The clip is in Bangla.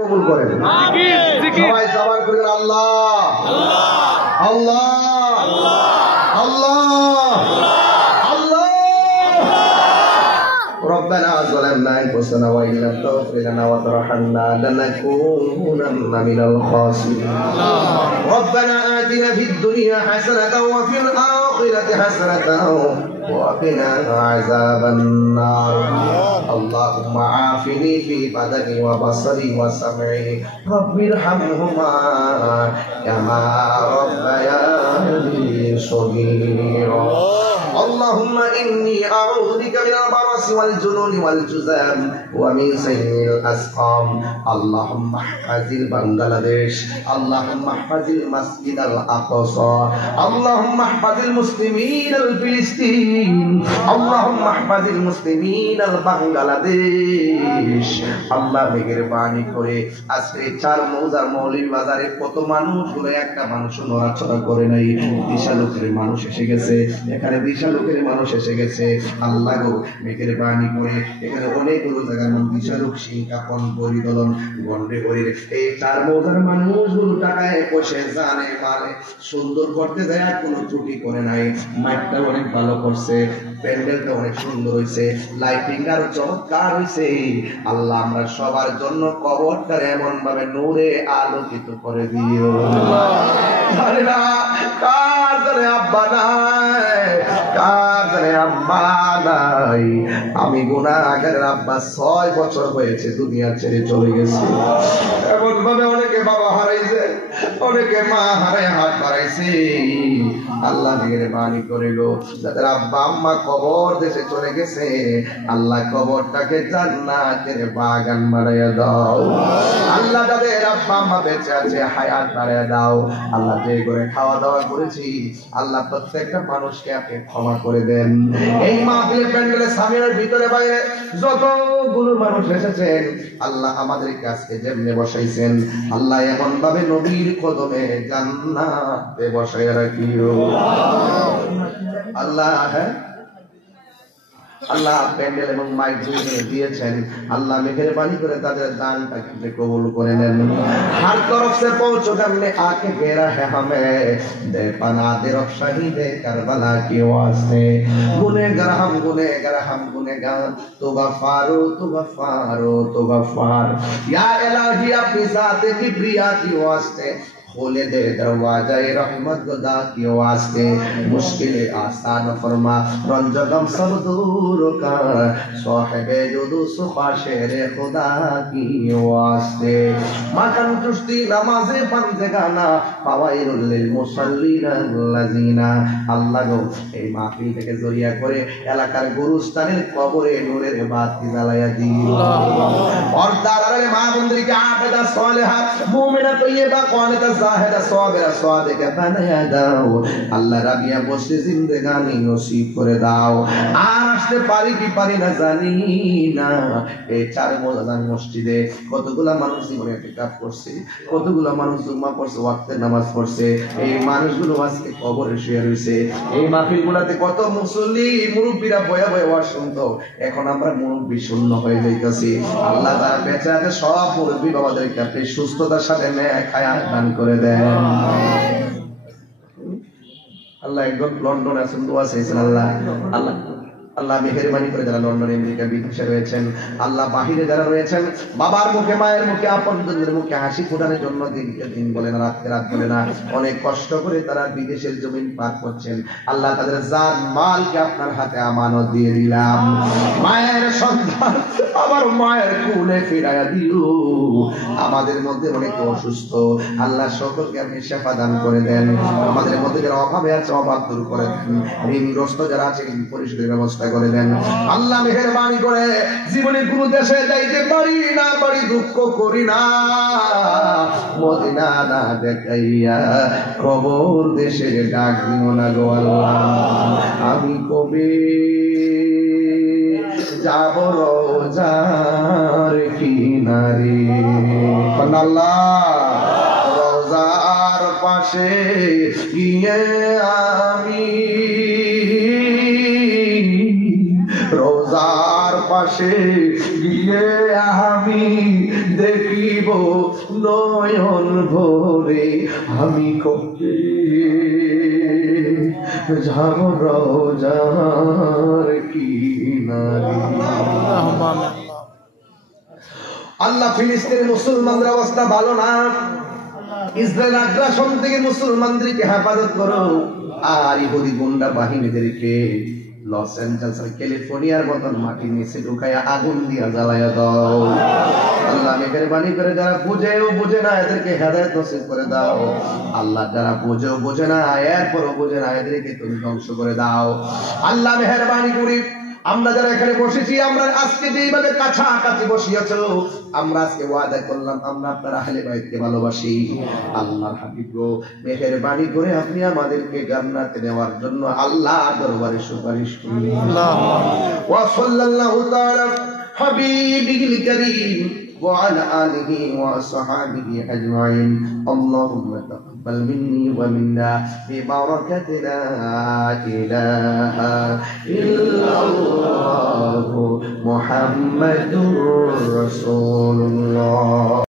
কবুল করেন। সবাই জবান করেন আল্লাহ আল্লাহ আল্লাহ আল্লাহ। ربنا ظلمنا أنفسنا وإن لم تغفر لنا وترحمنا لنكونن من الخاسرين. ربنا آتنا في الدنيا حسنة وفي الآخرة حسنة وقنا عذاب النار. اللهم عافني في بدني وبصري وسمعي رب ارحمهما كما ربياني صغيرا. اللهم إني أعوذ بك من البرص والجنون والجذام ومن سيء الأسقام. اللهم احفظ بنغلاديش. اللهم احفظ المسجد الأقصى. اللهم احفظ المسلمين الفلسطين. اللهم احفظ المسلمين البنغلاديش. আল্লাহ মেহেরবানি করে আজকে চার মৌজার মৌলভী বাজারে কত মানুষ গুলো একটা মানুষ নড়াচড়া করে নাই। দিশা লোকের মানুষ এসে গেছে, এখানে দিশা লোকের মানুষ এসে গেছে। আল্লাহ গো মেহেরবানি করে এখানে অনেকগুলো জায়গার মধ্যে দিশা লোক সিংকাপন পরিদলন গন্ডে করে এই চার মৌজার মানুষগুলো টাকায় পয়সা জানে মালে সুন্দর করতে যায়, আর কোনো ত্রুটি করে নাই। মাইকটা অনেক ভালো করছে, প্যান্ডেলটা অনেক সুন্দর হয়েছে, লাইটিং আরো চমৎকার হয়েছে। আল্লাহ আমরা সবার জন্য কবরটা এমন ভাবে নূরে আলোকিত করে দিও। আরে না কার জানে আব্বা নাই, কার জানে আম্মা নাই। আমি গুনাহগারের আব্বা 6 বছর হয়েছে দুনিয়া ছেড়ে চলে গেছে। এমন ভাবে অনেকে বাবা হারাইছে, অনেকে মা হারায় হাত বাড়াইছে। আল্লাহ মেহেরবানি করে গো যাদের আব্বা আম্মা কবর দেশে চলে গেছে, আল্লাহ কবরটাকে জান্নাতের বাগান বানাইয়া দাও। আল্লাহ যাদের আব্বা আম্মা বেঁচে আছে হায়াত বাড়াইয়া দাও। আল্লাহ যে করে খাওয়া দাওয়া করেছি আল্লাহ প্রত্যেকটা মানুষকে আপনি ক্ষমা করে দেন। এই মাহফিল প্যান্ডেলের সামনের ভিতরে বাইরে যতগুলো মানুষ এসেছেন আল্লাহ আমাদের কাছে যেমনে বসাইছেন আল্লাহ এমন ভাবে নবীর কদমে জান্নাতে বসাইয়া রাখিও আল্লাহ। হ্যাঁ আল্লাহ প্যান্ডেল এবং মাইক দিয়েছেন, আল্লাহ মেহেরবানি করে তাদের দানটাকে কবুল করে নেন। हर तरफ से पहुंचो हमने आके घेरा है हमें दे पना दे रब शहीद करबला की वास्ते। गुनेगार हम गुनेगार तो गफ्फार या इलाही अपनी जात किबरिया की वास्ते खोले दे दरवाजा रहमत खुदा के वास्ते। मुश्किल आसान फरमा रंज गम सब दूर कर साहिबे जुदू सुखा शेर खुदा की वास्ते। माकन चुश्ती नमाज़े बंदे गाना फावाइलुल लिल मुसल्लिन अल्लाज़ीना। আল্লাহ গো এই মাহফিল থেকে জড়িয়া করে এলাকার গুরুস্থানের কবরে নূরের বাতি জ্বালায়া দিও। और दारारे मां बंदरी के आबदा सालेहा मुमिना तय्यबा कानिता जाहिदा साबिरा सादिका बनाया दाও। আল্লাহ রাবিয়া বসে জিন্দেগানি নসিব করে দাও। আর আসতে পারি কি পারি না জানি না। এই চার মোজাদান মসজিদে কতগুলা মানুষ জীবনে ইতিকাফ করছে, কতগুলা মানুষ জুম্মা পড়ছে, ওয়াক্তের নামাজ পড়ছে। এই মানুষগুলো আজকে কবরে শুয়ে রয়েছে। এই মাহফিলগুলোতে কত মুসল্লি মুরব্বিরা বয়া বয়া ওয়াজ শুনতো, এখন আমরা মুরব্বি শূন্য হয়ে যাইতেছি। আল্লাহ যারা বেঁচে আছে সব মুরব্বি বাবাদেরকে আপনি সুস্থতার সাথে নেক হায়াত দান করে দেন। আল্লাহ একজন লন্ডন আছেন, দোয়া চাইছেন আল্লাহ আল্লাহ আল্লাহ মেহেরবানি করে যারা লন্ডন আমেরিকা বিদেশে রয়েছেন, আল্লাহ বাহিরে যারা রয়েছেন, বাবার মুখে মায়ের মুখে আপনজনদের মুখে হাসি ফোটানোর জন্য দিনকে দিন বলে না রাতকে রাত বলে না অনেক কষ্ট করে তারা বিদেশের জমিন পার করছেন। আল্লাহ তাদের জান মালকে আপনার হাতে আমানত দিয়ে দিলাম। মায়ের সন্তান আবার মায়ের কোলে ফিরাইয়া দিও। আমাদের মধ্যে অনেকে অসুস্থ, আল্লাহ সকলকে আপনি শেফা দান করে দেন। আমাদের মধ্যে যারা অভাবে আছে অভাব দূর করে দেন। ঋণগ্রস্ত যারা আছে ঋণ পরিশোধের ব্যবস্থা করে দেন। আল্লাহ মেহেরবানি করে জীবনে কোনো দেশে যাইতে পারি না পারি দুঃখ করি না, মদিনা না দেখাইয়া কবর দেশে ডাক দিও না গো আল্লাহ। আমি কবে যাব রোজার কিনারে, আল্লাহ রোজার পাশে গিয়ে আমি রোজার পাশে গিয়ে আমি দেখিব নয়ন ভরে আমি কবে যাব রওজার কিনারে। আল্লাহ ফিলিস্তিনের মুসলমানদের অবস্থা ভালো না, ইসরায়েল আগ্রাসন থেকে মুসলমানদেরকে হেফাজত করো, আর ইহুদি গুন্ডা বাহিনীদেরকে লস অ্যাঞ্জেলস আর ক্যালিফোর্নিয়ার মতন মাটির নিচে ঢুকাইয়া আগুন দিয়া জ্বালাইয়া দাও। আল্লাহ মেহেরবানি করে যারা বুঝেও বুঝে না এদেরকে হেদায়েত নসিব করে দাও। আল্লাহ যারা বুঝেও বুঝে না এরপরও বুঝে না এদেরকে তুমি ধ্বংস করে দাও। আল্লাহ মেহেরবানি করি আমরা যারা এখানে বসেছি, আমরা আজকে যেইভাবে কাছাকাছি বসিয়াছ, আমরা আজকে ওয়াদা করলাম আমরা আপনার আহলে বাইতকে ভালোবাসি। আল্লাহর হাবিব গো, মেহেরবানি করে আপনি আমাদেরকে জান্নাতে নেওয়ার জন্য আল্লাহর দরবারে সুপারিশ করুন। ওয়া সাল্লাল্লাহু তাআলা হাবিবিল কারীম وعلى آله وصحبه أجمعين اللهم تقبل مني ومنا ببركة لا إله إلا الله محمد رسول الله.